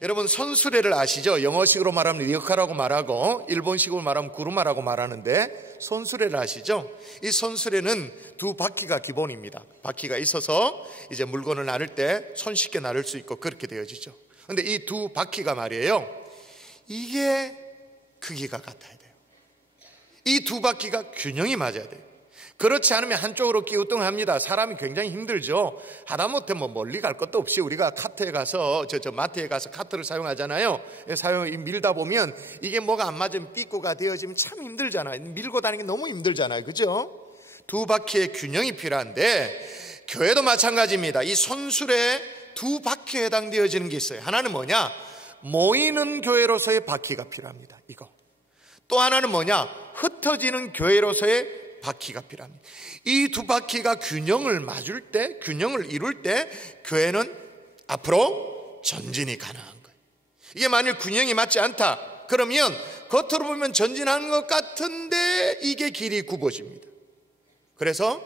여러분 손수레를 아시죠? 영어식으로 말하면 리어카라고 말하고 일본식으로 말하면 구루마라고 말하는데 손수레를 아시죠? 이 손수레는 두 바퀴가 기본입니다. 바퀴가 있어서 이제 물건을 나를 때 손쉽게 나를 수 있고 그렇게 되어지죠. 근데 이 두 바퀴가 말이에요, 이게 크기가 같아야 돼요. 이 두 바퀴가 균형이 맞아야 돼요. 그렇지 않으면 한쪽으로 끼우뚱합니다. 사람이 굉장히 힘들죠. 하다못해 멀리 갈 것도 없이 우리가 카트에 가서 마트에 가서 카트를 사용하잖아요. 밀다 보면 이게 뭐가 안 맞으면 삐꾸가 되어지면 참 힘들잖아요. 밀고 다니는 게 너무 힘들잖아요. 그죠? 두 바퀴의 균형이 필요한데 교회도 마찬가지입니다. 이 손수레 두 바퀴에 해당되어지는 게 있어요. 하나는 뭐냐? 모이는 교회로서의 바퀴가 필요합니다. 이거. 또 하나는 뭐냐? 흩어지는 교회로서의 바퀴가 필요합니다. 이 두 바퀴가 균형을 맞을 때, 균형을 이룰 때 교회는 앞으로 전진이 가능한 거예요. 이게 만일 균형이 맞지 않다 그러면 겉으로 보면 전진하는 것 같은데 이게 길이 굽어집니다. 그래서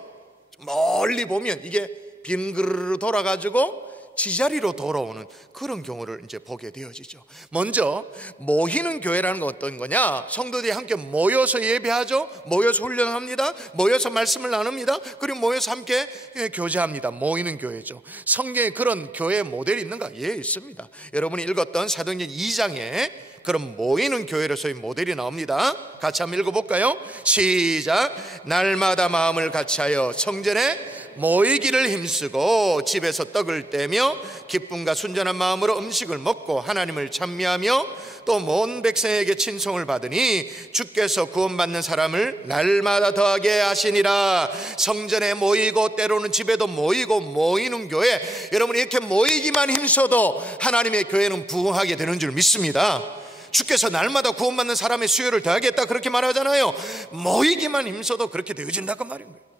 멀리 보면 이게 빙그르르 돌아가지고 지자리로 돌아오는 그런 경우를 이제 보게 되어지죠. 먼저 모이는 교회라는 건 어떤 거냐? 성도들이 함께 모여서 예배하죠. 모여서 훈련합니다. 모여서 말씀을 나눕니다. 그리고 모여서 함께 교제합니다. 모이는 교회죠. 성경에 그런 교회 모델이 있는가? 예, 있습니다. 여러분이 읽었던 사도행전 2장에 그럼 모이는 교회로서의 모델이 나옵니다. 같이 한번 읽어볼까요? 시작. 날마다 마음을 같이하여 성전에 모이기를 힘쓰고 집에서 떡을 떼며 기쁨과 순전한 마음으로 음식을 먹고 하나님을 찬미하며 또 온 백성에게 친송을 받으니 주께서 구원받는 사람을 날마다 더하게 하시니라. 성전에 모이고 때로는 집에도 모이고 모이는 교회, 여러분 이렇게 모이기만 힘써도 하나님의 교회는 부흥하게 되는 줄 믿습니다. 주께서 날마다 구원받는 사람의 수요를 더하겠다 그렇게 말하잖아요. 모이기만 힘써도 그렇게 되어진다고 말인 거예요.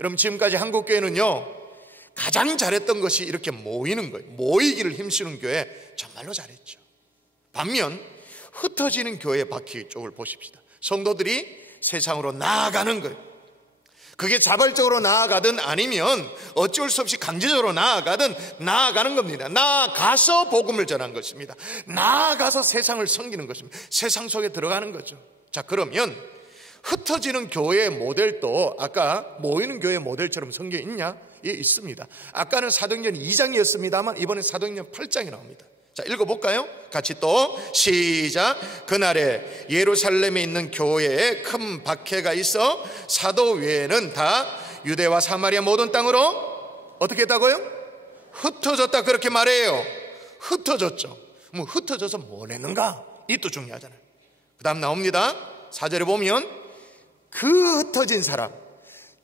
여러분 지금까지 한국교회는요 가장 잘했던 것이 이렇게 모이는 거예요. 모이기를 힘쓰는 교회 정말로 잘했죠. 반면 흩어지는 교회 바퀴 쪽을 보십시다. 성도들이 세상으로 나아가는 거예요. 그게 자발적으로 나아가든 아니면 어쩔 수 없이 강제적으로 나아가든 나아가는 겁니다. 나아가서 복음을 전한 것입니다. 나아가서 세상을 섬기는 것입니다. 세상 속에 들어가는 거죠. 자, 그러면 흩어지는 교회의 모델도 아까 모이는 교회의 모델처럼 성경에 있냐? 예, 있습니다. 아까는 사도행전 2장이었습니다만 이번엔 사도행전 8장이 나옵니다. 자, 읽어볼까요? 같이 또 시작. 그날에 예루살렘에 있는 교회에 큰 박해가 있어 사도 외에는 다 유대와 사마리아 모든 땅으로 어떻게 했다고요? 흩어졌다 그렇게 말해요. 흩어졌죠. 뭐 흩어져서 뭘 했는가? 이것도 중요하잖아요. 그 다음 나옵니다. 4절에 보면 그 흩어진 사람,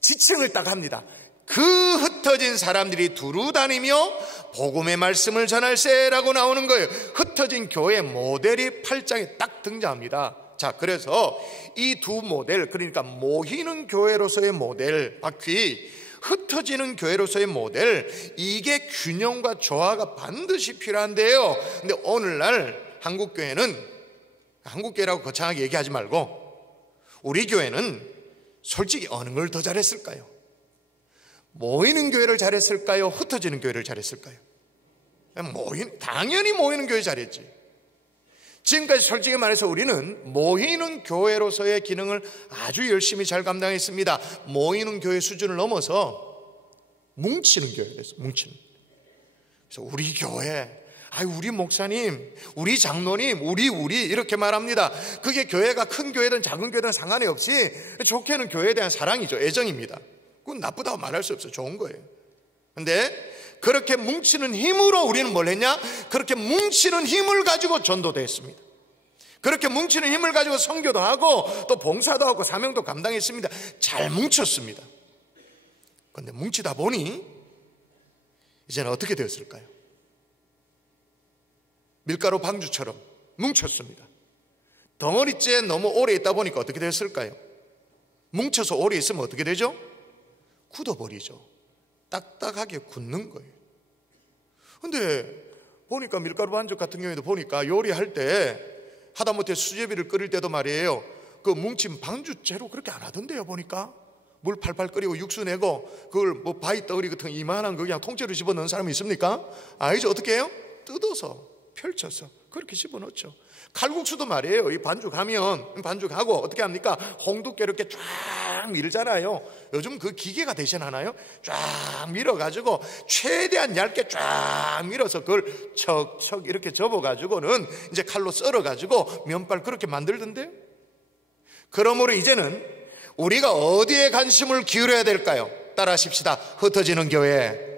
지칭을 딱 합니다. 그 흩어진 사람들이 두루 다니며 복음의 말씀을 전할세라고 나오는 거예요. 흩어진 교회 모델이 8장에 딱 등장합니다. 자, 그래서 이 두 모델, 그러니까 모이는 교회로서의 모델 바퀴, 흩어지는 교회로서의 모델, 이게 균형과 조화가 반드시 필요한데요. 근데 오늘날 한국교회는, 한국교회라고 거창하게 얘기하지 말고 우리 교회는 솔직히 어느 걸 더 잘했을까요? 모이는 교회를 잘했을까요? 흩어지는 교회를 잘했을까요? 당연히 모이는 교회 잘했지. 지금까지 솔직히 말해서 우리는 모이는 교회로서의 기능을 아주 열심히 잘 감당했습니다. 모이는 교회 수준을 넘어서 뭉치는 교회가 됐어요. 뭉치는. 그래서 우리 교회, 우리 목사님, 우리 장로님, 우리 이렇게 말합니다. 그게 교회가 큰 교회든 작은 교회든 상관이 없이 좋게는 교회에 대한 사랑이죠. 애정입니다. 그건 나쁘다고 말할 수 없어요. 좋은 거예요. 근데 그렇게 뭉치는 힘으로 우리는 뭘 했냐? 그렇게 뭉치는 힘을 가지고 전도도 했습니다. 그렇게 뭉치는 힘을 가지고 선교도 하고 또 봉사도 하고 사명도 감당했습니다. 잘 뭉쳤습니다. 그런데 뭉치다 보니 이제는 어떻게 되었을까요? 밀가루 방주처럼 뭉쳤습니다. 덩어리째 너무 오래 있다 보니까 어떻게 됐을까요? 뭉쳐서 오래 있으면 어떻게 되죠? 굳어버리죠. 딱딱하게 굳는 거예요. 근데 보니까 밀가루 반죽 같은 경우에도 보니까 요리할 때 하다못해 수제비를 끓일 때도 말이에요, 그 뭉친 방주째로 그렇게 안 하던데요. 보니까 물 팔팔 끓이고 육수 내고 그걸 뭐 바위 덩어리 같은 이만한 거 그냥 통째로 집어넣는 사람이 있습니까? 아니죠. 어떻게 해요? 뜯어서 펼쳐서 그렇게 집어넣죠. 칼국수도 말이에요. 이 반죽하면 반죽하고 어떻게 합니까? 홍두깨 이렇게 쫙 밀잖아요. 요즘 그 기계가 대신하나요? 쫙 밀어가지고 최대한 얇게 쫙 밀어서 그걸 척척 이렇게 접어가지고는 이제 칼로 썰어가지고 면발 그렇게 만들던데요. 그러므로 이제는 우리가 어디에 관심을 기울여야 될까요? 따라하십시다. 흩어지는 교회.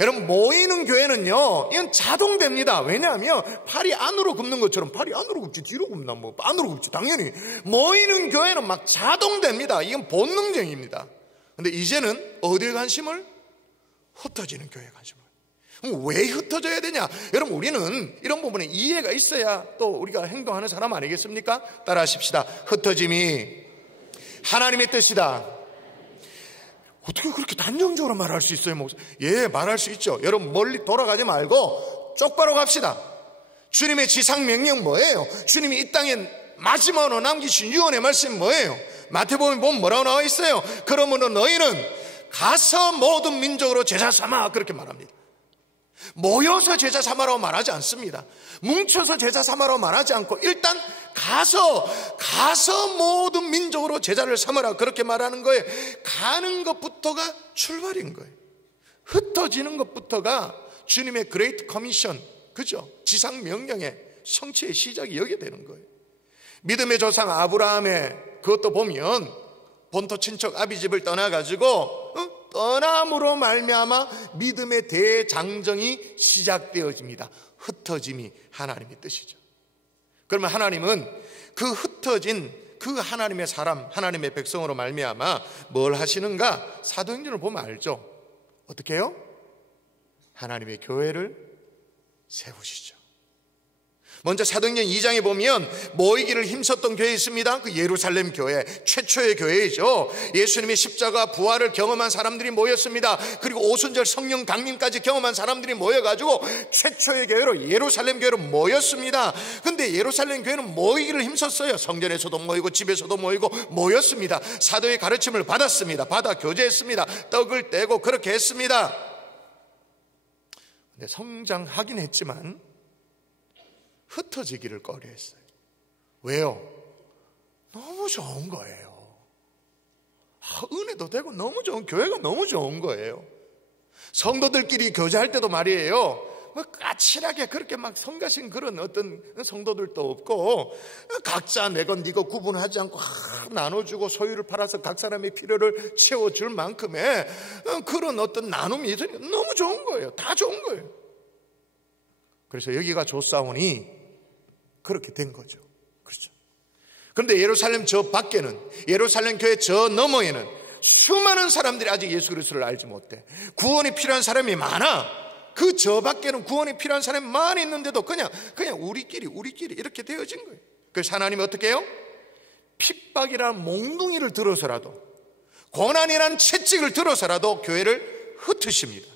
여러분, 모이는 교회는요, 이건 자동됩니다. 왜냐하면 팔이 안으로 굽는 것처럼 팔이 안으로 굽지 뒤로 굽나 뭐 안으로 굽지 당연히. 모이는 교회는 막 자동됩니다. 이건 본능적입니다. 근데 이제는 어디에 관심을? 흩어지는 교회에 관심을. 그럼 왜 흩어져야 되냐? 여러분, 우리는 이런 부분에 이해가 있어야 또 우리가 행동하는 사람 아니겠습니까? 따라하십시다. 흩어짐이 하나님의 뜻이다. 어떻게 그렇게 단정적으로 말할 수 있어요, 목사? 예, 말할 수 있죠. 여러분, 멀리 돌아가지 말고 똑바로 갑시다. 주님의 지상 명령 뭐예요? 주님이 이 땅에 마지막으로 남기신 유언의 말씀 뭐예요? 마태복음에 보면 뭐라고 나와 있어요? 그러므로 너희는 가서 모든 민족으로 제자 삼아, 그렇게 말합니다. 모여서 제자 삼아라고 말하지 않습니다. 뭉쳐서 제자 삼아라고 말하지 않고 일단 가서 모든 민족으로 제자를 삼아라, 그렇게 말하는 거예요. 가는 것부터가 출발인 거예요. 흩어지는 것부터가 주님의 그레이트 커미션, 그죠? 지상 명령의 성취의 시작이 여기에 되는 거예요. 믿음의 조상 아브라함의 그것도 보면 본토 친척 아비집을 떠나가지고 떠남으로 말미암아 믿음의 대장정이 시작되어집니다. 흩어짐이 하나님의 뜻이죠. 그러면 하나님은 그 흩어진 그 하나님의 사람, 하나님의 백성으로 말미암아 뭘 하시는가? 사도행전을 보면 알죠. 어떻게 해요? 하나님의 교회를 세우시죠. 먼저 사도행전 2장에 보면 모이기를 힘썼던 교회 있습니다. 그 예루살렘 교회, 최초의 교회이죠. 예수님의 십자가 부활을 경험한 사람들이 모였습니다. 그리고 오순절 성령 강림까지 경험한 사람들이 모여가지고 최초의 교회로 예루살렘 교회로 모였습니다. 근데 예루살렘 교회는 모이기를 힘썼어요. 성전에서도 모이고 집에서도 모이고 모였습니다. 사도의 가르침을 받았습니다. 받아 교제했습니다. 떡을 떼고 그렇게 했습니다. 근데 성장하긴 했지만 흩어지기를 꺼려했어요. 왜요? 너무 좋은 거예요. 은혜도 되고 너무 좋은, 교회가 너무 좋은 거예요. 성도들끼리 교제할 때도 말이에요, 뭐 까칠하게 그렇게 막 성가신 그런 어떤 성도들도 없고, 각자 내 건 네 거 구분하지 않고 나눠주고 소유를 팔아서 각 사람의 필요를 채워줄 만큼의 그런 어떤 나눔이 있으니까 너무 좋은 거예요. 다 좋은 거예요. 그래서 여기가 좋사오니 그렇게 된 거죠. 그렇죠. 그런데 예루살렘 저 밖에는, 예루살렘 교회 저 너머에는 수많은 사람들이 아직 예수 그리스도를 알지 못해. 구원이 필요한 사람이 많아. 그 저 밖에는 구원이 필요한 사람이 많이 있는데도 그냥 우리끼리 이렇게 되어진 거예요. 그래서 하나님이 어떻게 해요? 핍박이라는 몽둥이를 들어서라도, 고난이라는 채찍을 들어서라도 교회를 흩으십니다.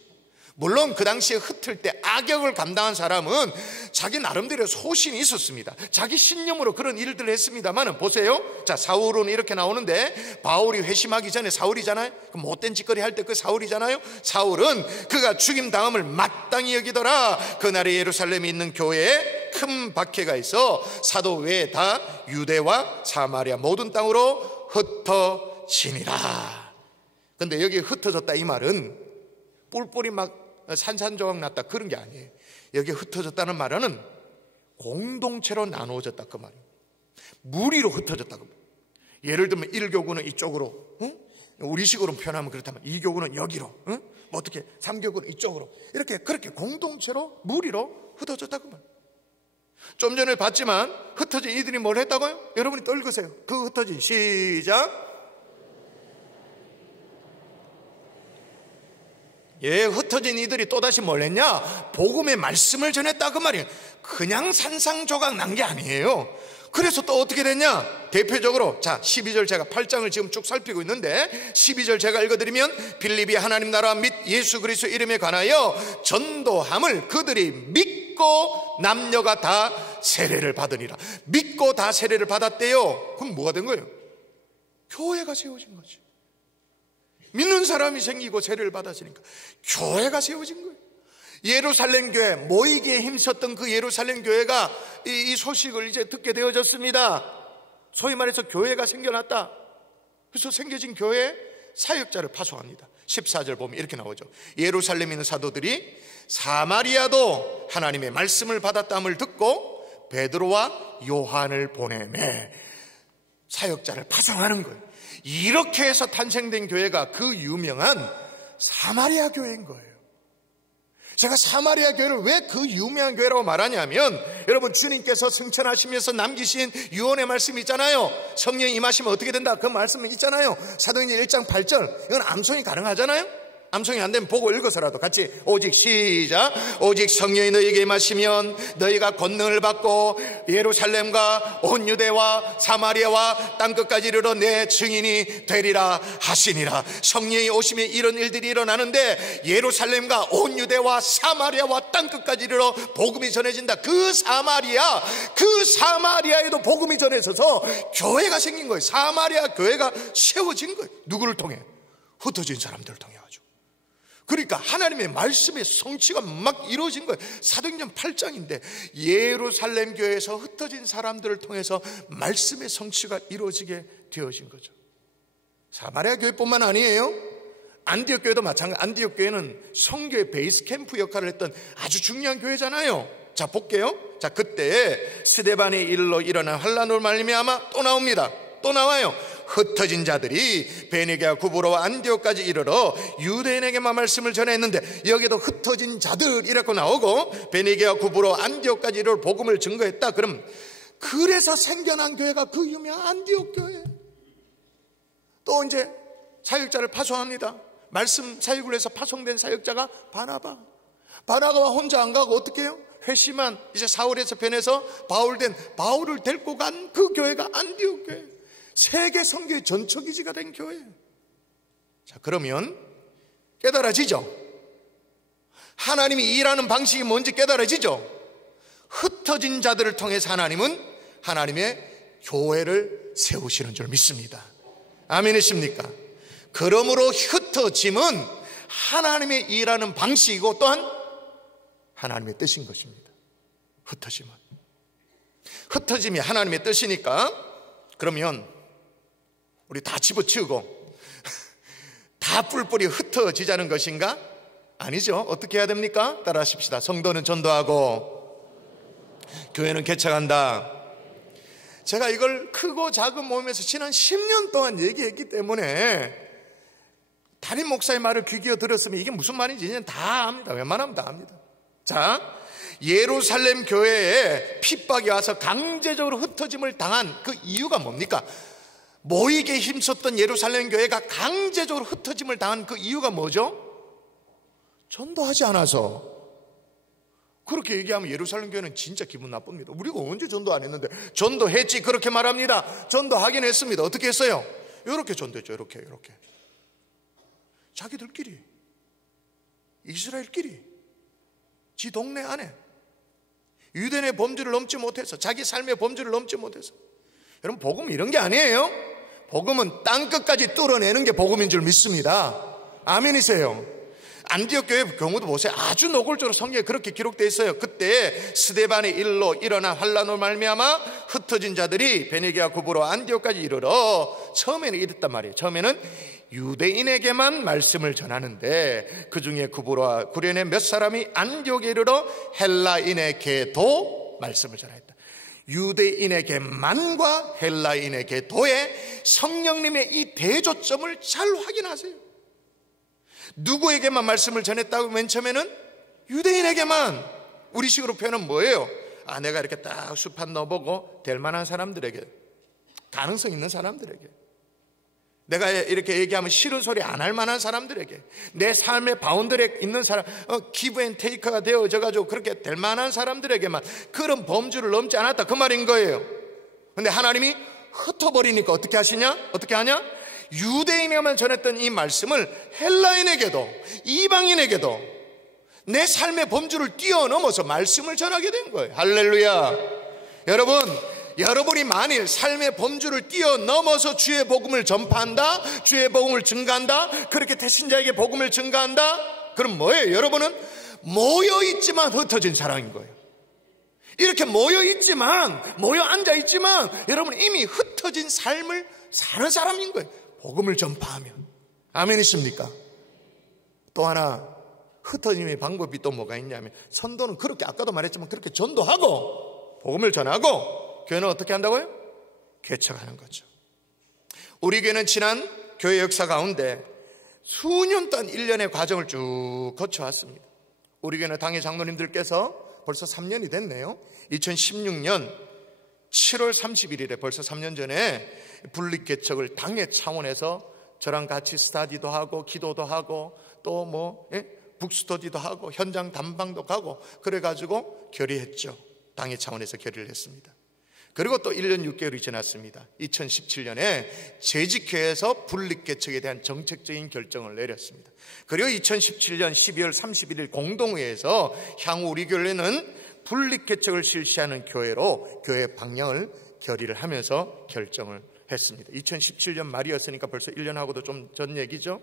물론 그 당시에 흩을 때 악역을 감당한 사람은 자기 나름대로 소신이 있었습니다. 자기 신념으로 그런 일들을 했습니다만, 보세요. 자, 사울은 이렇게 나오는데, 바울이 회심하기 전에 사울이잖아요. 그 못된 짓거리 할 때 그 사울이잖아요. 사울은 그가 죽임 당함을 마땅히 여기더라. 그날에 예루살렘에 있는 교회에 큰 박해가 있어 사도 외에 다 유대와 사마리아 모든 땅으로 흩어지니라. 근데 여기 흩어졌다 이 말은 뿔뿔이 막 산산조각 났다 그런 게 아니에요. 여기 흩어졌다는 말은 공동체로 나누어졌다 그 말이에요. 무리로 흩어졌다 그 말이에요. 예를 들면 1교구는 이쪽으로, 우리식으로 표현하면 그렇다면 2교구는 여기로, 뭐 어떻게 3교구는 이쪽으로, 이렇게 그렇게 공동체로 무리로 흩어졌다 그 말이에요. 좀 전에 봤지만 흩어진 이들이 뭘 했다고요? 여러분이 또 읽으세요. 그 흩어진, 시작. 예, 흩어진 이들이 또다시 뭘 했냐? 복음의 말씀을 전했다 그 말이에요. 그냥 산상조각 난 게 아니에요. 그래서 또 어떻게 됐냐? 대표적으로 자 12절 제가 8장을 지금 쭉 살피고 있는데 12절 제가 읽어드리면, 빌립이 하나님 나라 및 예수 그리스도 이름에 관하여 전도함을 그들이 믿고 남녀가 다 세례를 받으니라. 믿고 다 세례를 받았대요. 그럼 뭐가 된 거예요? 교회가 세워진 거지. 믿는 사람이 생기고 세례를 받았으니까 교회가 세워진 거예요. 예루살렘 교회, 모이기에 힘썼던 그 예루살렘 교회가 이 소식을 이제 듣게 되어졌습니다. 소위 말해서 교회가 생겨났다. 그래서 생겨진 교회에 사역자를 파송합니다. 14절 보면 이렇게 나오죠. 예루살렘에 있는 사도들이 사마리아도 하나님의 말씀을 받았다함을 듣고 베드로와 요한을 보내매 사역자를 파송하는 거예요. 이렇게 해서 탄생된 교회가 그 유명한 사마리아 교회인 거예요. 제가 사마리아 교회를 왜 그 유명한 교회라고 말하냐면, 여러분 주님께서 승천하시면서 남기신 유언의 말씀이 있잖아요. 성령이 임하시면 어떻게 된다, 그 말씀이 있잖아요. 사도행전 1장 8절. 이건 암송이 가능하잖아요. 암송이 안 되면 보고 읽어서라도 같이 오직 시작. 오직 성령이 너희에게 임하시면 너희가 권능을 받고 예루살렘과 온 유대와 사마리아와 땅끝까지 이르러 내 증인이 되리라 하시니라. 성령이 오시면 이런 일들이 일어나는데 예루살렘과 온 유대와 사마리아와 땅끝까지 이르러 복음이 전해진다. 그 사마리아에도 복음이 전해져서 교회가 생긴 거예요. 사마리아 교회가 세워진 거예요. 누구를 통해? 흩어진 사람들을 통해 가지고. 그러니까 하나님의 말씀의 성취가 막 이루어진 거예요. 사도행전 8장인데 예루살렘 교회에서 흩어진 사람들을 통해서 말씀의 성취가 이루어지게 되어진 거죠. 사마리아 교회뿐만 아니에요. 안디옥 교회도 마찬가지. 안디옥 교회는 성교의 베이스 캠프 역할을 했던 아주 중요한 교회잖아요. 자, 볼게요. 자, 그때 스데반의 일로 일어난 환란으로 말미암아 또 나옵니다. 또 나와요. 흩어진 자들이 베네게와 구브로와 안디옥까지 이르러 유대인에게만 말씀을 전했는데, 여기도 흩어진 자들이라고 나오고 베네게와 구브로 안디옥까지 이르러 복음을 증거했다. 그럼 그래서 생겨난 교회가 그 유명한 안디옥 교회. 또 이제 사역자를 파송합니다. 말씀 사역을 해서 파송된 사역자가 바나바가 혼자 안 가고 어떻게 해요? 회심한 이제 사울에서 변해서 바울을 데리고 간 그 교회가 안디옥 교회. 세계 선교의 전초기지가 된 교회. 자, 그러면 깨달아지죠? 하나님이 일하는 방식이 뭔지 깨달아지죠? 흩어진 자들을 통해서 하나님은 하나님의 교회를 세우시는 줄 믿습니다. 아멘이십니까? 그러므로 흩어짐은 하나님의 일하는 방식이고 또한 하나님의 뜻인 것입니다. 흩어짐이 하나님의 뜻이니까, 그러면 우리 다 집어치우고 다 뿔뿔이 흩어지자는 것인가? 아니죠. 어떻게 해야 됩니까? 따라하십시다. 성도는 전도하고 교회는 개척한다. 제가 이걸 크고 작은 모임에서 지난 10년 동안 얘기했기 때문에 담임 목사의 말을 귀 기어 들었으면 이게 무슨 말인지 이제 다 압니다. 웬만하면 다 압니다. 자, 예루살렘 교회에 핍박이 와서 강제적으로 흩어짐을 당한 그 이유가 뭡니까? 모이게 힘썼던 예루살렘 교회가 강제적으로 흩어짐을 당한 그 이유가 뭐죠? 전도하지 않아서. 그렇게 얘기하면 예루살렘 교회는 진짜 기분 나쁩니다. 우리가 언제 전도 안 했는데. 전도했지, 그렇게 말합니다. 전도하긴 했습니다. 어떻게 했어요? 이렇게 전도했죠. 이렇게 자기들끼리, 이스라엘끼리, 지 동네 안에 유대인의 범주를 넘지 못해서, 자기 삶의 범주를 넘지 못해서. 여러분, 복음은 이런 게 아니에요. 복음은 땅끝까지 뚫어내는 게 복음인 줄 믿습니다. 아멘이세요. 안디옥 교회 경우도 보세요. 아주 노골적으로 성경에 그렇게 기록되어 있어요. 그때 스데반의 일로 일어난 환란으로 말미암아 흩어진 자들이 베네게와 구브로 안디옥까지 이르러, 처음에는 이랬단 말이에요. 처음에는 유대인에게만 말씀을 전하는데 그 중에 구브로와 구레네 몇 사람이 안디옥에 이르러 헬라인에게도 말씀을 전하였다. 유대인에게만과 헬라인에게도의 성령님의 이 대조점을 잘 확인하세요. 누구에게만 말씀을 전했다고? 맨 처음에는 유대인에게만. 우리식으로 표현은 뭐예요? 내가 이렇게 딱 수판 넣어보고 될 만한 사람들에게, 가능성 있는 사람들에게, 내가 이렇게 얘기하면 싫은 소리 안 할 만한 사람들에게, 내 삶의 바운더리에 있는 사람, 기브 앤 테이크가 되어져가지고 그렇게 될 만한 사람들에게만, 그런 범주를 넘지 않았다, 그 말인 거예요. 근데 하나님이 흩어버리니까 어떻게 하냐? 유대인에게만 전했던 이 말씀을 헬라인에게도, 이방인에게도 내 삶의 범주를 뛰어넘어서 말씀을 전하게 된 거예요. 할렐루야. 여러분이 만일 삶의 범주를 뛰어넘어서 주의 복음을 전파한다, 주의 복음을 증가한다, 그렇게 태신자에게 복음을 증가한다, 그럼 뭐예요? 여러분은 모여있지만 흩어진 사랑인 거예요. 이렇게 모여있지만, 모여 앉아있지만 여러분 이미 흩어진 삶을 사는 사람인 거예요. 복음을 전파하면. 아멘이십니까? 또 하나 흩어짐의 방법이 또 뭐가 있냐면, 선도는 그렇게 아까도 말했지만 그렇게 전도하고 복음을 전하고, 교회는 어떻게 한다고요? 개척하는 거죠. 우리 교회는 지난 교회 역사 가운데 수년 동안 일련의 과정을 쭉 거쳐왔습니다. 우리 교회는 당의 장로님들께서 벌써 3년이 됐네요. 2016년 7월 31일에 벌써 3년 전에 분립개척을 당의 차원에서 저랑 같이 스터디도 하고 기도도 하고 또 북스터디도 하고 현장 담방도 가고 그래가지고 결의했죠. 당의 차원에서 결의를 했습니다. 그리고 또 1년 6개월이 지났습니다. 2017년에 재직회에서 분립개척에 대한 정책적인 결정을 내렸습니다. 그리고 2017년 12월 31일 공동회에서 향후 우리 교회는 분립개척을 실시하는 교회로 교회 방향을 결의를 하면서 결정을 했습니다. 2017년 말이었으니까 벌써 1년하고도 좀 전 얘기죠.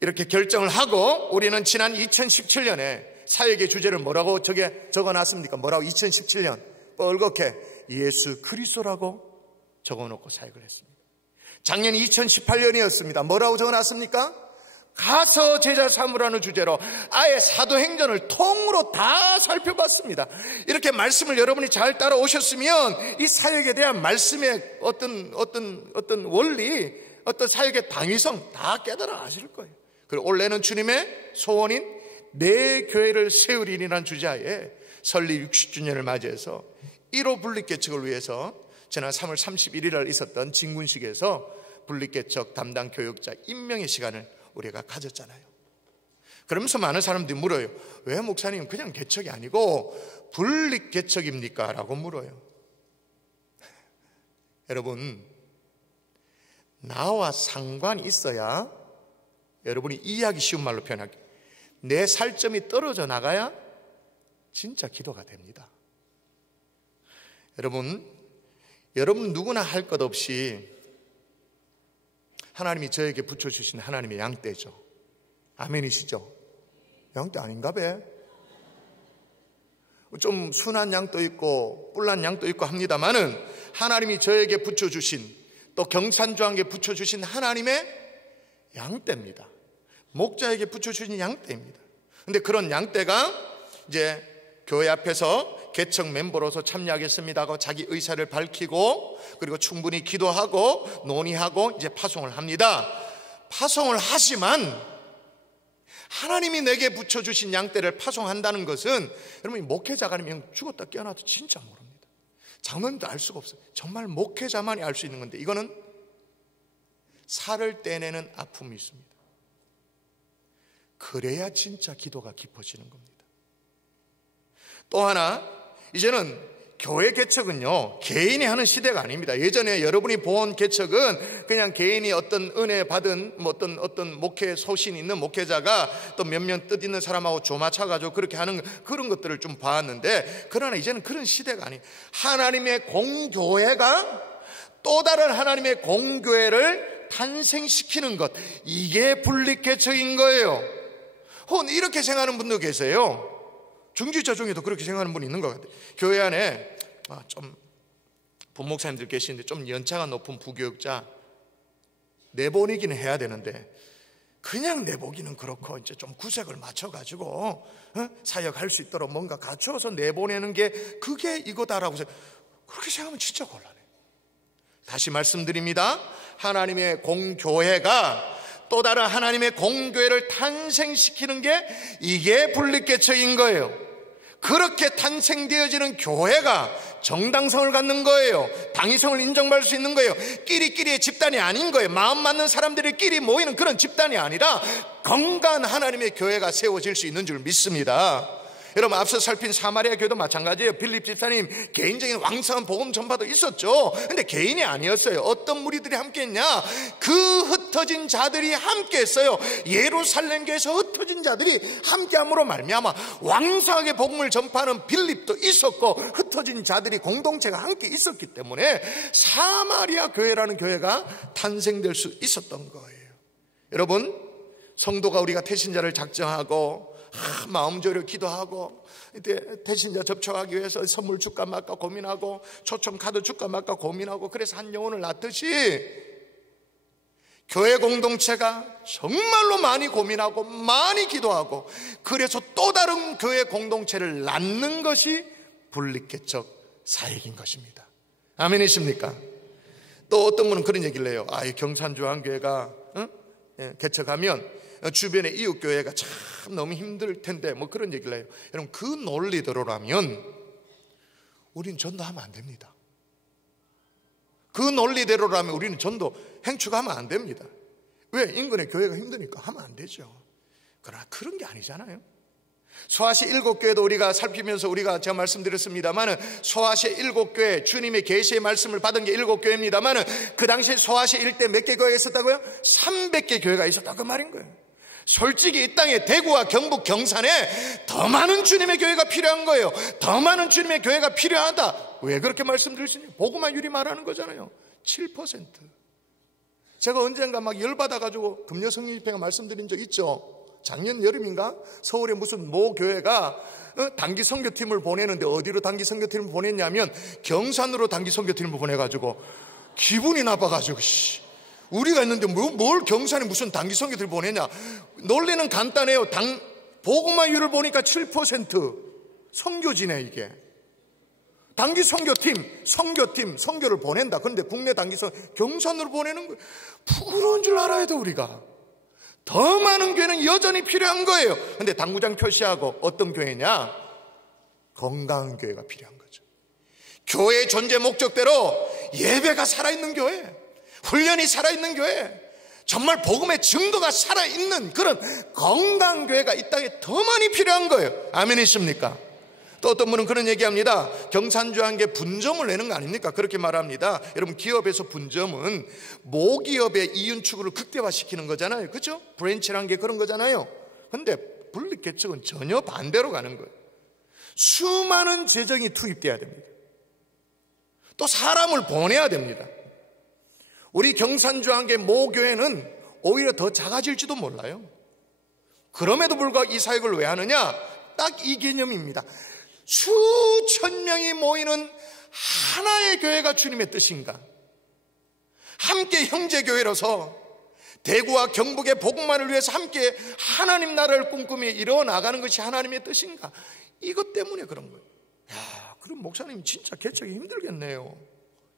이렇게 결정을 하고 우리는 지난 2017년에 사역의 주제를 뭐라고 적어놨습니까? 뭐라고? 2017년 뻘겋게 예수 그리스도라고 적어놓고 사역을 했습니다. 작년 2018년이었습니다. 뭐라고 적어놨습니까? 가서 제자 삼으라는 주제로 아예 사도행전을 통으로 다 살펴봤습니다. 이렇게 말씀을 여러분이 잘 따라오셨으면 이 사역에 대한 말씀의 어떤 원리, 어떤 사역의 당위성 다 깨달아 아실 거예요. 그리고 올해는 주님의 소원인 내 교회를 세우리라는 주제하에 설립 60주년을 맞이해서 1호 분립개척을 위해서 지난 3월 31일 날 있었던 진군식에서 분립개척 담당 교육자 임명의 시간을 우리가 가졌잖아요. 그러면서 많은 사람들이 물어요. 왜 목사님 그냥 개척이 아니고 분립개척입니까? 라고 물어요. 여러분, 나와 상관이 있어야, 여러분이 이해하기 쉬운 말로 표현할게요. 내 살점이 떨어져 나가야 진짜 기도가 됩니다. 여러분 누구나 할 것 없이 하나님이 저에게 붙여주신 하나님의 양떼죠. 아멘이시죠? 양떼 아닌가 봐. 좀 순한 양도 있고 뿔난 양도 있고 합니다만은 하나님이 저에게 붙여주신, 또 경산주한테 붙여주신 하나님의 양떼입니다. 목자에게 붙여주신 양떼입니다. 근데 그런 양떼가 이제 교회 앞에서 개척 멤버로서 참여하겠습니다 하고 자기 의사를 밝히고, 그리고 충분히 기도하고 논의하고 이제 파송을 합니다. 파송을 하지만 하나님이 내게 붙여주신 양떼를 파송한다는 것은 여러분이 목회자가 아니면 죽었다 깨어나도 진짜 모릅니다. 장로님도 알 수가 없어요. 정말 목회자만이 알 수 있는 건데, 이거는 살을 떼내는 아픔이 있습니다. 그래야 진짜 기도가 깊어지는 겁니다. 또 하나, 이제는 교회 개척은요 개인이 하는 시대가 아닙니다. 예전에 여러분이 본 개척은 그냥 개인이 어떤 은혜 받은 어떤 목회 소신 있는 목회자가 또 몇몇 뜻 있는 사람하고 조마차가지고 그렇게 하는 그런 것들을 좀 봤는데, 그러나 이제는 그런 시대가 아니에요. 하나님의 공교회가 또 다른 하나님의 공교회를 탄생시키는 것, 이게 분립개척인 거예요. 혹은 이렇게 생각하는 분도 계세요. 중지자 중에도 그렇게 생각하는 분이 있는 것 같아요. 교회 안에 좀 부목사님들 계시는데 좀 연차가 높은 부교육자 내보내기는 해야 되는데, 그냥 내보기는 그렇고 이제 좀 구색을 맞춰가지고 사역할 수 있도록 뭔가 갖추어서 내보내는 게 그게 이거다라고 그렇게 생각하면 진짜 곤란해요. 다시 말씀드립니다. 하나님의 공교회가 또 다른 하나님의 공교회를 탄생시키는 게 이게 분립개척인 거예요. 그렇게 탄생되어지는 교회가 정당성을 갖는 거예요. 당위성을 인정받을 수 있는 거예요. 끼리끼리의 집단이 아닌 거예요. 마음 맞는 사람들이 모이는 그런 집단이 아니라 건강한 하나님의 교회가 세워질 수 있는 줄 믿습니다. 여러분, 앞서 살핀 사마리아 교회도 마찬가지예요. 빌립 집사님 개인적인 왕성한 복음 전파도 있었죠. 근데 개인이 아니었어요. 어떤 무리들이 함께 했냐? 그 흩어진 자들이 함께 했어요. 예루살렘 교회에서 흩어진 자들이 함께함으로 말미암아 왕성하게 복음을 전파하는 빌립도 있었고, 흩어진 자들이 공동체가 함께 있었기 때문에 사마리아 교회라는 교회가 탄생될 수 있었던 거예요. 여러분, 성도가 우리가 태신자를 작정하고 마음 졸여 기도하고 대신자 접촉하기 위해서 선물 줄까 말까 고민하고 초청 카드 줄까 말까 고민하고 그래서 한 영혼을 낳듯이 교회 공동체가 정말로 많이 고민하고 많이 기도하고 그래서 또 다른 교회 공동체를 낳는 것이 분립개척 사역인 것입니다. 아멘이십니까? 또 어떤 분은 그런 얘기를 해요. 경산주한교회가 개척하면 주변의 이웃교회가 참 너무 힘들 텐데 뭐 그런 얘기를 해요. 여러분, 그 논리대로라면 우리는 전도하면 안 됩니다. 그 논리대로라면 우리는 전도 행축하면 안 됩니다. 왜? 인근의 교회가 힘드니까 하면 안 되죠. 그러나 그런 게 아니잖아요. 소아시 7교회도 우리가 살피면서 우리가 제가 말씀드렸습니다만은 소아시 7교회 주님의 계시의 말씀을 받은 게 7교회입니다만은 그 당시에 소아시 일대 몇 개 교회가 있었다고요? 300개 교회가 있었다 그 말인 거예요. 솔직히 이 땅에 대구와 경북 경산에 더 많은 주님의 교회가 필요한 거예요. 더 많은 주님의 교회가 필요하다. 왜 그렇게 말씀드리시냐? 복음화율이 말하는 거잖아요. 7%. 제가 언젠가 막 열받아가지고 금요성립회가 말씀드린 적 있죠. 작년 여름인가 서울에 무슨 모 교회가 단기 선교팀을 보내는데 어디로 단기 선교팀을 보냈냐면 경산으로 단기 선교팀을 보내가지고 기분이 나빠가지고 우리가 있는데 뭘 경산에 무슨 단기 선교팀을 보내냐. 논리는 간단해요. 복음화율을 보니까 7% 선교지네 이게. 단기 선교팀 선교를 보낸다. 그런데 국내 단기 경산으로 보내는 거예요. 부끄러운 줄 알아야 돼 우리가. 더 많은 교회는 여전히 필요한 거예요. 그런데 당구장 표시하고 어떤 교회냐? 건강한 교회가 필요한 거죠. 교회의 존재 목적대로 예배가 살아있는 교회, 훈련이 살아있는 교회, 정말 복음의 증거가 살아있는 그런 건강한 교회가 이 땅에 더 많이 필요한 거예요. 아멘이십니까? 또 어떤 분은 그런 얘기합니다. 경산주한교회 분점을 내는 거 아닙니까? 그렇게 말합니다. 여러분, 기업에서 분점은 모기업의 이윤추구를 극대화시키는 거잖아요. 그렇죠? 브랜치라는 게 그런 거잖아요. 그런데 분립개척은 전혀 반대로 가는 거예요. 수많은 재정이 투입돼야 됩니다. 또 사람을 보내야 됩니다. 우리 경산주한교회 모교회는 오히려 더 작아질지도 몰라요. 그럼에도 불구하고 이 사역을 왜 하느냐? 딱 이 개념입니다. 수천 명이 모이는 하나의 교회가 주님의 뜻인가? 함께 형제교회로서 대구와 경북의 복음만을 위해서 함께 하나님 나라를 꿈꾸며 이뤄나가는 것이 하나님의 뜻인가? 이것 때문에 그런 거예요. 그럼 목사님 진짜 개척이 힘들겠네요.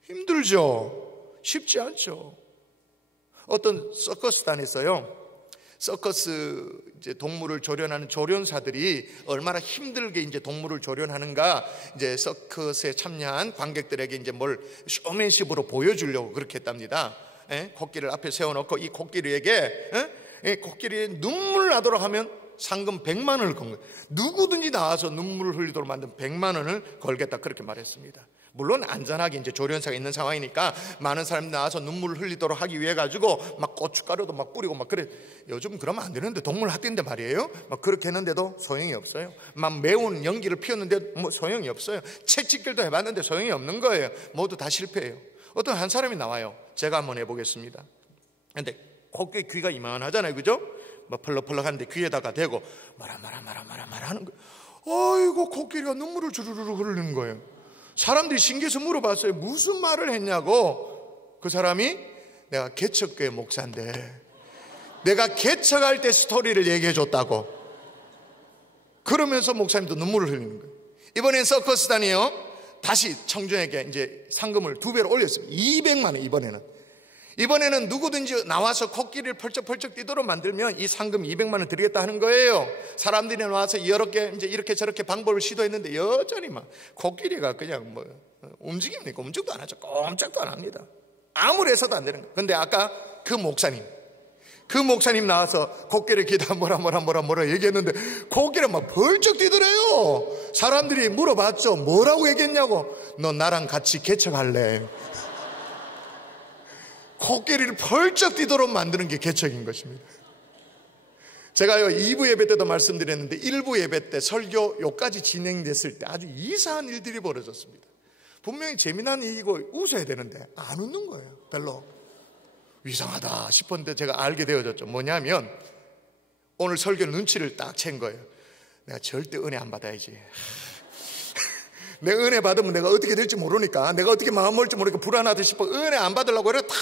힘들죠. 쉽지 않죠. 어떤 서커스단에서요, 서커스 이제 동물을 조련하는 조련사들이 얼마나 힘들게 이제 동물을 조련하는가, 이제 서커스에 참여한 관객들에게 이제 뭘 쇼맨십으로 보여주려고 그렇게 했답니다. 코끼리를 앞에 세워놓고 이 코끼리에게 코끼리에 눈물 나도록 하면 상금 100만 원을 건 거예요. 누구든지 나와서 눈물을 흘리도록 만든 100만 원을 걸겠다 그렇게 말했습니다. 물론 안전하게 이제 조련사가 있는 상황이니까 많은 사람이 나와서 눈물을 흘리도록 하기 위해 가지고 막 고춧가루도 막 뿌리고 막 그래. 요즘 그러면 안 되는데 동물 학대인데 말이에요. 막 그렇게 했는데도 소용이 없어요. 막 매운 연기를 피웠는데 뭐 소용이 없어요. 채찍질도 해봤는데 소용이 없는 거예요. 모두 다 실패해요. 어떤 한 사람이 나와요. 제가 한번 해보겠습니다. 근데 코끼리 귀가 이만하잖아요, 그죠? 뭐 펄럭펄럭한데 귀에다가 대고 마라 하는 거예요. 어이구, 코끼리가 눈물을 주르르 흐르는 거예요. 사람들이 신기해서 물어봤어요. 무슨 말을 했냐고. 그 사람이 내가 개척교회 목사인데 내가 개척할 때 스토리를 얘기해 줬다고. 그러면서 목사님도 눈물을 흘리는 거예요. 이번엔 서커스단이요, 다시 청중에게 이제 상금을 2배로 올렸어요. 200만 원. 이번에는 누구든지 나와서 코끼리를 펄쩍펄쩍 뛰도록 만들면 이 상금 200만 원 드리겠다 하는 거예요. 사람들이 나와서 여러 개 이제 이렇게 저렇게 방법을 시도했는데 여전히 막 코끼리가 그냥 뭐 움직입니까? 움직도 안 하죠. 꼼짝도 안 합니다. 아무리 해서도 안 되는 거예요. 근데 아까 그 목사님 나와서 코끼리 기다 뭐라 얘기했는데 코끼리가 막 벌쩍 뛰더래요. 사람들이 물어봤죠. 뭐라고 얘기했냐고. 너 나랑 같이 개척할래? 코끼리를 펄쩍 뛰도록 만드는 게 개척인 것입니다. 제가요 2부 예배 때도 말씀드렸는데 1부 예배 때 설교 요까지 진행됐을 때 아주 이상한 일들이 벌어졌습니다. 분명히 재미난 일이고 웃어야 되는데 안 웃는 거예요. 별로 이상하다 싶었는데 제가 알게 되어졌죠. 뭐냐면 오늘 설교 눈치를 딱 챈 거예요. 내가 절대 은혜 안 받아야지. 내가 은혜 받으면 내가 어떻게 될지 모르니까, 내가 어떻게 마음 먹을지 모르니까 불안하다 싶어 은혜 안 받으려고 이렇게 탁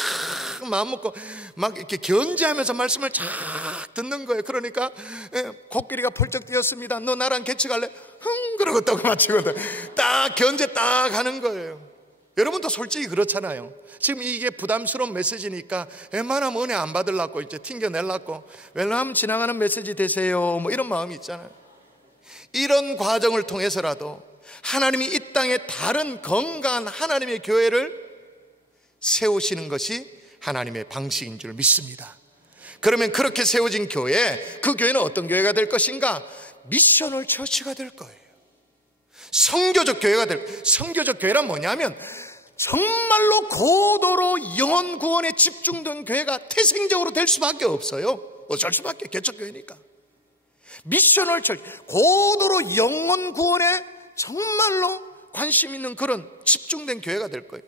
마음 먹고 막 이렇게 견제하면서 말씀을 쫙 듣는 거예요. 그러니까 코끼리가 펄쩍 뛰었습니다. 너 나랑 같이 갈래? 그러고 딱 맞추거든. 딱 견제 딱 하는 거예요. 여러분도 솔직히 그렇잖아요. 지금 이게 부담스러운 메시지니까 웬만하면 은혜 안 받으려고 이제 튕겨내려고, 웬만하면 지나가는 메시지 되세요, 뭐 이런 마음이 있잖아요. 이런 과정을 통해서라도 하나님이 이 땅에 다른 건강한 하나님의 교회를 세우시는 것이 하나님의 방식인 줄 믿습니다. 그러면 그렇게 세워진 교회, 그 교회는 어떤 교회가 될 것인가? 미셔널 처치가 될 거예요. 선교적 교회가 선교적 교회란 뭐냐면 정말로 고도로 영혼 구원에 집중된 교회가 태생적으로 될 수밖에 없어요. 어쩔 수밖에, 개척교회니까. 미셔널 처치, 고도로 영혼 구원에 정말로 관심 있는 그런 집중된 교회가 될 거예요.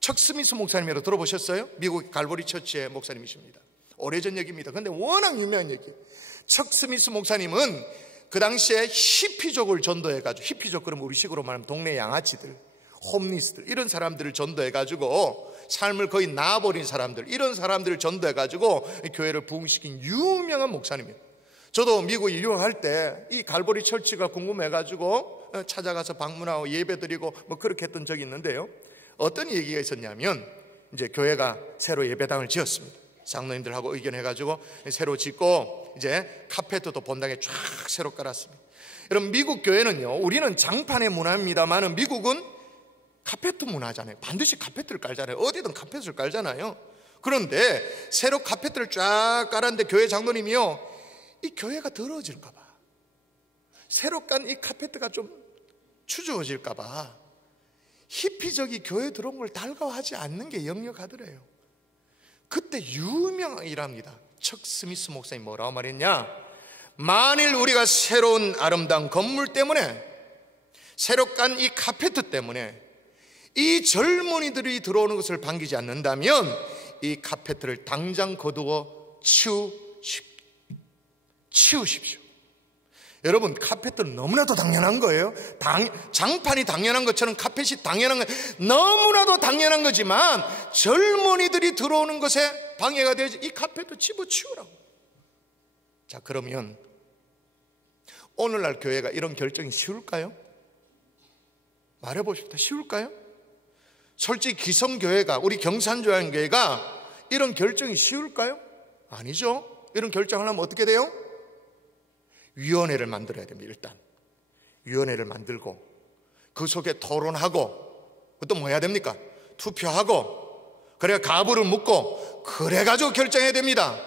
척 스미스 목사님이라고 들어보셨어요? 미국 갈보리 처치의 목사님이십니다. 오래전 얘기입니다. 그런데 워낙 유명한 얘기예요. 척 스미스 목사님은 그 당시에 히피족을 전도해가지고, 히피족 그러면 우리식으로 말하면 동네 양아치들, 홈리스들, 이런 사람들을 전도해가지고 삶을 거의 놔버린 사람들, 이런 사람들을 전도해가지고 교회를 부흥시킨 유명한 목사님이에요. 저도 미국에 유학할 때 이 갈보리 처치가 궁금해가지고 찾아가서 방문하고 예배드리고 뭐 그렇게 했던 적이 있는데요. 어떤 얘기가 있었냐면, 이제 교회가 새로 예배당을 지었습니다. 장로님들하고 의견해가지고 새로 짓고 이제 카페트도 본당에 쫙 새로 깔았습니다. 여러분, 미국 교회는요, 우리는 장판의 문화입니다만 미국은 카페트 문화잖아요. 반드시 카페트를 깔잖아요. 어디든 카페트를 깔잖아요. 그런데 새로 카페트를 쫙 깔았는데 교회 장로님이요, 이 교회가 더러워질까 봐, 새로 깐 이 카페트가 좀 추저어질까 봐 히피적이 교회 들어온 걸 달가워하지 않는 게 역력하더래요. 그때 유명이랍니다. 척 스미스 목사님 뭐라고 말했냐? 만일 우리가 새로운 아름다운 건물 때문에, 새로 깐 이 카페트 때문에 이 젊은이들이 들어오는 것을 반기지 않는다면 이 카페트를 당장 거두어 치우십시오. 여러분, 카펫은 너무나도 당연한 거예요. 장판이 당연한 것처럼 카펫이 당연한 거예요. 너무나도 당연한 거지만 젊은이들이 들어오는 것에 방해가 되지, 이 카펫도 집어치우라고. 자, 그러면 오늘날 교회가 이런 결정이 쉬울까요? 말해보십시오. 쉬울까요? 솔직히 기성교회가, 우리 경산조양교회가 이런 결정이 쉬울까요? 아니죠. 이런 결정을 하면 어떻게 돼요? 위원회를 만들어야 됩니다. 일단 위원회를 만들고 그 속에 토론하고, 또 뭐 해야 됩니까? 투표하고, 그래야 가부를 묻고, 그래가지고 결정해야 됩니다.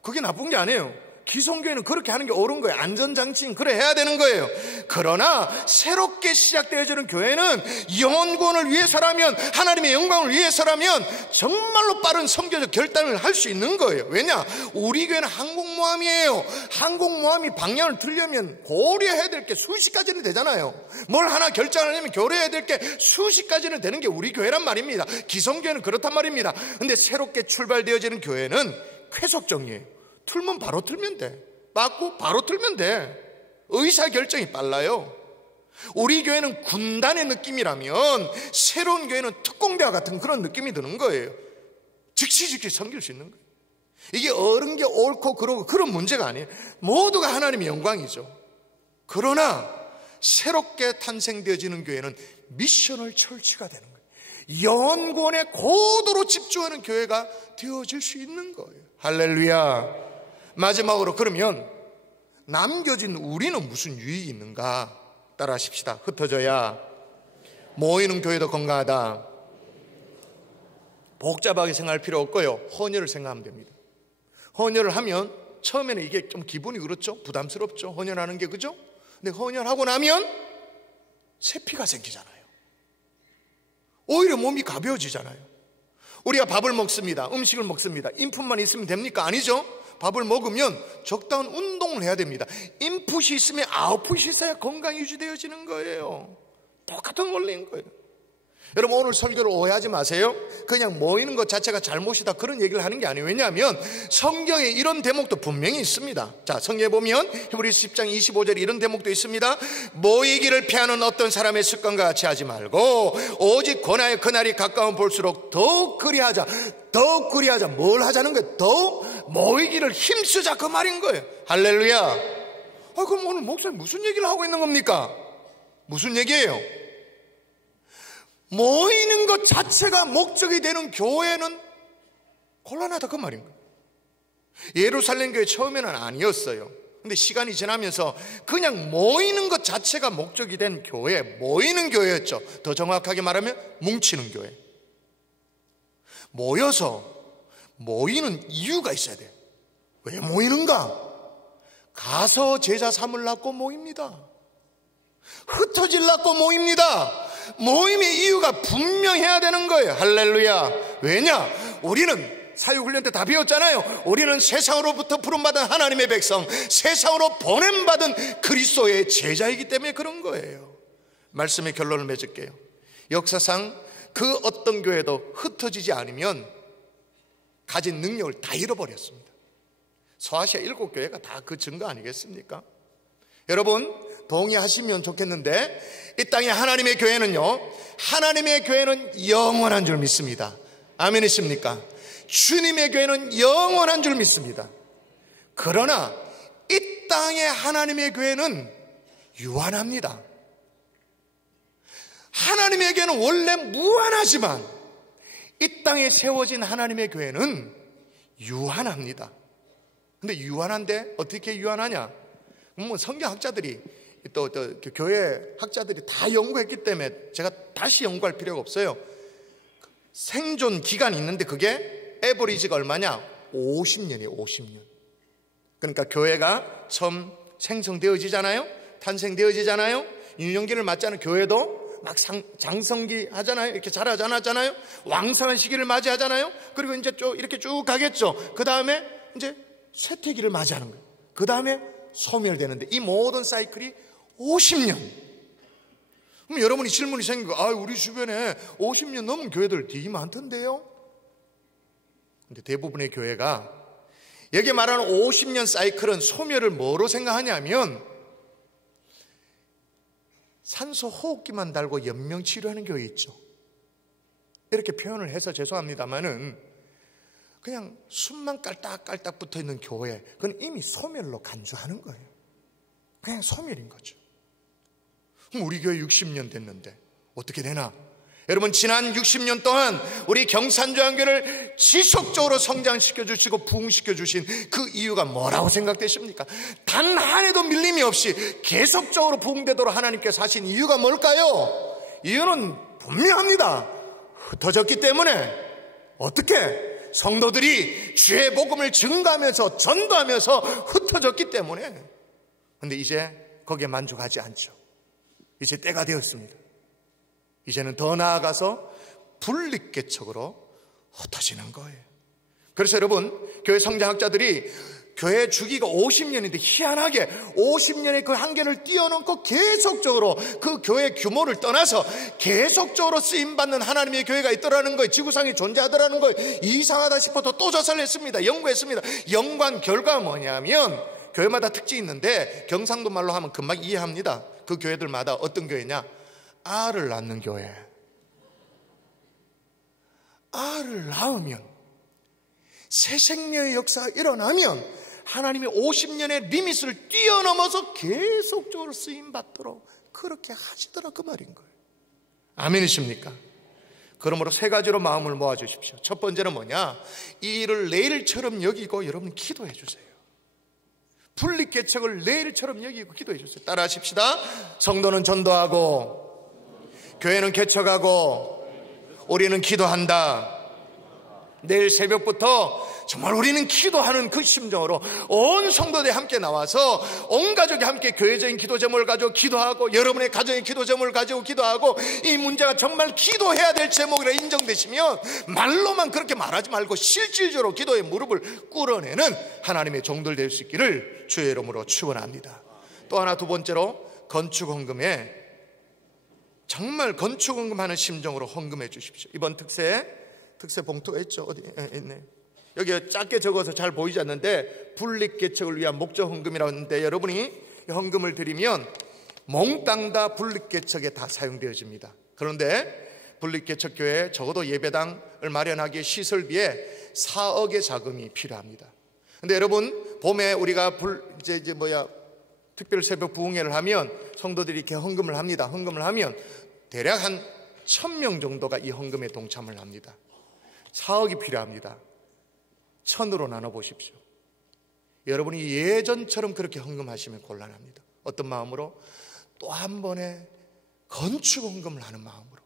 그게 나쁜 게 아니에요. 기성교회는 그렇게 하는 게 옳은 거예요. 안전장치는 그래 해야 되는 거예요. 그러나 새롭게 시작되어지는 교회는 영혼구원을 위해서라면, 하나님의 영광을 위해서라면 정말로 빠른 선교적 결단을 할 수 있는 거예요. 왜냐? 우리 교회는 항공모함이에요. 항공모함이 방향을 틀려면 고려해야 될 게 수십 가지는 되잖아요. 뭘 하나 결정하려면 고려해야 될 게 수십 가지는 되는 게 우리 교회란 말입니다. 기성교회는 그렇단 말입니다. 근데 새롭게 출발되어지는 교회는 쾌속정이에요. 틀면 바로 틀면 돼. 맞고 바로 틀면 돼. 의사결정이 빨라요. 우리 교회는 군단의 느낌이라면 새로운 교회는 특공대와 같은 그런 느낌이 드는 거예요. 즉시 섬길 수 있는 거예요. 이게 옳은 게 옳고 그러고 그런 문제가 아니에요. 모두가 하나님의 영광이죠. 그러나 새롭게 탄생되어지는 교회는 미셔널 철치가 되는 거예요. 영혼구원에 고도로 집중하는 교회가 되어질 수 있는 거예요. 할렐루야. 마지막으로, 그러면 남겨진 우리는 무슨 유익이 있는가? 따라 하십시다. 흩어져야 모이는 교회도 건강하다. 복잡하게 생각할 필요 없고요, 헌혈을 생각하면 됩니다. 헌혈을 하면 처음에는 이게 좀 기분이 그렇죠? 부담스럽죠? 헌혈하는 게, 그죠? 근데 헌혈하고 나면 세피가 생기잖아요. 오히려 몸이 가벼워지잖아요. 우리가 밥을 먹습니다. 음식을 먹습니다. 인풋만 있으면 됩니까? 아니죠. 밥을 먹으면 적당한 운동을 해야 됩니다. 인풋이 있으면 아웃풋이 있어야 건강이 유지되어지는 거예요. 똑같은 원리인 거예요. 여러분, 오늘 설교를 오해하지 마세요. 그냥 모이는 것 자체가 잘못이다 그런 얘기를 하는 게 아니에요. 왜냐하면 성경에 이런 대목도 분명히 있습니다. 자, 성경에 보면 히브리서 10장 25절에 이런 대목도 있습니다. 모이기를 피하는 어떤 사람의 습관과 같이 하지 말고 오직 권하여 그날이 가까운 볼수록 더욱 그리하자. 더욱 그리하자. 뭘 하자는 거예요? 더욱 모이기를 힘쓰자, 그 말인 거예요. 할렐루야. 그럼 오늘 목사님 무슨 얘기를 하고 있는 겁니까? 무슨 얘기예요? 모이는 것 자체가 목적이 되는 교회는 곤란하다, 그 말인 거예요. 예루살렘 교회 처음에는 아니었어요. 근데 시간이 지나면서 그냥 모이는 것 자체가 목적이 된 교회, 모이는 교회였죠. 더 정확하게 말하면 뭉치는 교회. 모여서 모이는 이유가 있어야 돼요. 왜 모이는가? 가서 제자 삼으려고 모입니다. 흩어지려고 모입니다. 모임의 이유가 분명해야 되는 거예요. 할렐루야. 왜냐? 우리는 사육훈련 때 다 배웠잖아요. 우리는 세상으로부터 부름받은 하나님의 백성, 세상으로 보냄받은 그리스도의 제자이기 때문에 그런 거예요. 말씀의 결론을 맺을게요. 역사상 그 어떤 교회도 흩어지지 않으면 가진 능력을 다 잃어버렸습니다. 서아시아 7교회가 다 그 증거 아니겠습니까? 여러분, 동의하시면 좋겠는데, 이 땅에 하나님의 교회는요, 하나님의 교회는 영원한 줄 믿습니다. 아멘이십니까? 주님의 교회는 영원한 줄 믿습니다. 그러나 이 땅의 하나님의 교회는 유한합니다. 하나님의 교회는 원래 무한하지만 이 땅에 세워진 하나님의 교회는 유한합니다. 근데 유한한데 어떻게 유한하냐? 뭐 성경학자들이 또 교회 학자들이 다 연구했기 때문에 제가 다시 연구할 필요가 없어요. 생존 기간이 있는데 그게 에버리지가 얼마냐? 50년이에요. 50년. 그러니까 교회가 처음 생성되어지잖아요. 탄생되어지잖아요. 유년기를 맞지않은 교회도 막 장성기 하잖아요. 이렇게 자라잖아요. 왕성한 시기를 맞이하잖아요. 그리고 이제 이렇게 쭉 가겠죠. 그 다음에 이제 쇠퇴기를 맞이하는 거예요. 그 다음에 소멸되는데 이 모든 사이클이 50년. 그럼 여러분이 질문이 생기고, 우리 주변에 50년 넘은 교회들 되게 많던데요? 근데 대부분의 교회가 여기 말하는 50년 사이클은 소멸을 뭐로 생각하냐면 산소 호흡기만 달고 연명치료하는 교회 있죠. 이렇게 표현을 해서 죄송합니다만은 그냥 숨만 깔딱깔딱 붙어있는 교회, 그건 이미 소멸로 간주하는 거예요. 그냥 소멸인 거죠. 그럼 우리 교회 60년 됐는데 어떻게 되나? 여러분, 지난 60년 동안 우리 경산조항교를 지속적으로 성장시켜 주시고 부흥시켜 주신 그 이유가 뭐라고 생각되십니까? 단 한 해도 밀림이 없이 계속적으로 부흥되도록 하나님께서 하신 이유가 뭘까요? 이유는 분명합니다. 흩어졌기 때문에. 어떻게? 성도들이 주의 복음을 증거하면서 전도하면서 흩어졌기 때문에. 근데 이제 거기에 만족하지 않죠. 이제 때가 되었습니다. 이제는 더 나아가서 분립개척으로 흩어지는 거예요. 그래서 여러분, 교회 성장학자들이 교회 주기가 50년인데 희한하게 50년의 그 한계를 뛰어넘고 계속적으로 그 교회 규모를 떠나서 계속적으로 쓰임받는 하나님의 교회가 있더라는 거예요. 지구상에 존재하더라는 거예요. 이상하다 싶어서 또 조사를 했습니다. 연구했습니다. 연구한 결과가 뭐냐면 교회마다 특징이 있는데 경상도 말로 하면 금방 이해합니다. 그 교회들마다 어떤 교회냐? 알을 낳는 교회. 알을 낳으면 새 생명의 역사가 일어나면 하나님이 50년의 리밋을 뛰어넘어서 계속적으로 쓰임받도록 그렇게 하시더라, 그 말인 거예요. 아멘이십니까? 그러므로 세 가지로 마음을 모아주십시오. 첫 번째는 뭐냐? 이 일을 내일처럼 여기고 여러분 기도해 주세요. 분립개척을 내일처럼 여기고 기도해 주세요. 따라 하십시다. 성도는 전도하고 교회는 개척하고 우리는 기도한다. 내일 새벽부터 정말 우리는 기도하는 그 심정으로 온 성도들이 함께 나와서 온 가족이 함께 교회적인 기도 제목을 가지고 기도하고 여러분의 가정의 기도 제목을 가지고 기도하고 이 문제가 정말 기도해야 될 제목이라 인정되시면 말로만 그렇게 말하지 말고 실질적으로 기도의 무릎을 꿇어내는 하나님의 종들 될 수 있기를 주의 이름으로 축원합니다. 또 하나, 두 번째로 건축 헌금에 정말 건축 헌금하는 심정으로 헌금해 주십시오. 이번 특세 봉투가 있죠? 어디 있네. 여기 작게 적어서 잘 보이지 않는데 분립개척을 위한 목적 헌금이라고 하는데, 여러분이 헌금을 드리면 몽땅 다 분립개척에 다 사용되어집니다. 그런데 분립개척교회 적어도 예배당을 마련하기에 시설비에 4억의 자금이 필요합니다. 근데 여러분, 봄에 우리가 특별 새벽 부흥회를 하면 성도들이 이렇게 헌금을 합니다. 헌금을 하면 대략 한 1000명 정도가 이 헌금에 동참을 합니다. 4억이 필요합니다. 1000으로 나눠보십시오. 여러분이 예전처럼 그렇게 헌금하시면 곤란합니다. 어떤 마음으로? 또 한 번에 건축 헌금을 하는 마음으로,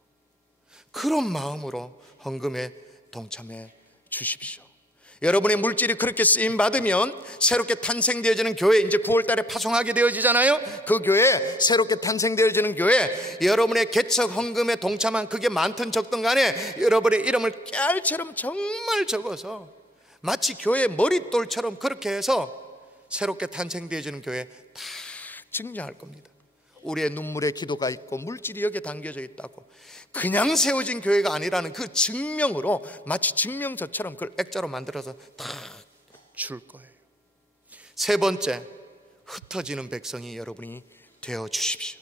그런 마음으로 헌금에 동참해 주십시오. 여러분의 물질이 그렇게 쓰임받으면 새롭게 탄생되어지는 교회, 이제 9월 달에 파송하게 되어지잖아요. 그 교회, 새롭게 탄생되어지는 교회, 여러분의 개척 헌금에 동참한 그게 많든 적든 간에 여러분의 이름을 깨알처럼 정말 적어서 마치 교회 머릿돌처럼 그렇게 해서 새롭게 탄생되어지는 교회 다 증정할 겁니다. 우리의 눈물의 기도가 있고 물질이 여기에 담겨져 있다고, 그냥 세워진 교회가 아니라는 그 증명으로, 마치 증명서처럼 그걸 액자로 만들어서 다 줄 거예요. 세 번째, 흩어지는 백성이 여러분이 되어 주십시오.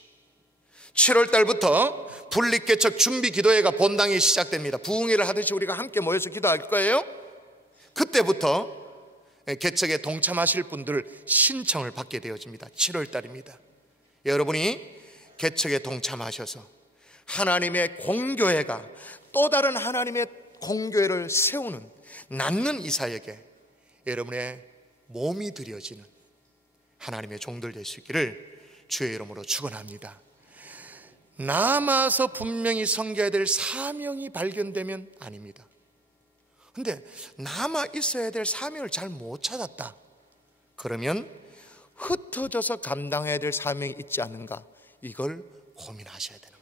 7월 달부터 분립개척 준비 기도회가 본당이 시작됩니다. 부흥회를 하듯이 우리가 함께 모여서 기도할 거예요. 그때부터 개척에 동참하실 분들 신청을 받게 되어집니다. 7월 달입니다. 여러분이 개척에 동참하셔서 하나님의 공교회가 또 다른 하나님의 공교회를 세우는, 낳는 이 사역에 여러분의 몸이 들여지는 하나님의 종들 될 수 있기를 주의 이름으로 축원합니다. 남아서 분명히 섬겨야 될 사명이 발견되면 아닙니다. 근데 남아 있어야 될 사명을 잘 못 찾았다. 그러면 흩어져서 감당해야 될 사명이 있지 않는가, 이걸 고민하셔야 되는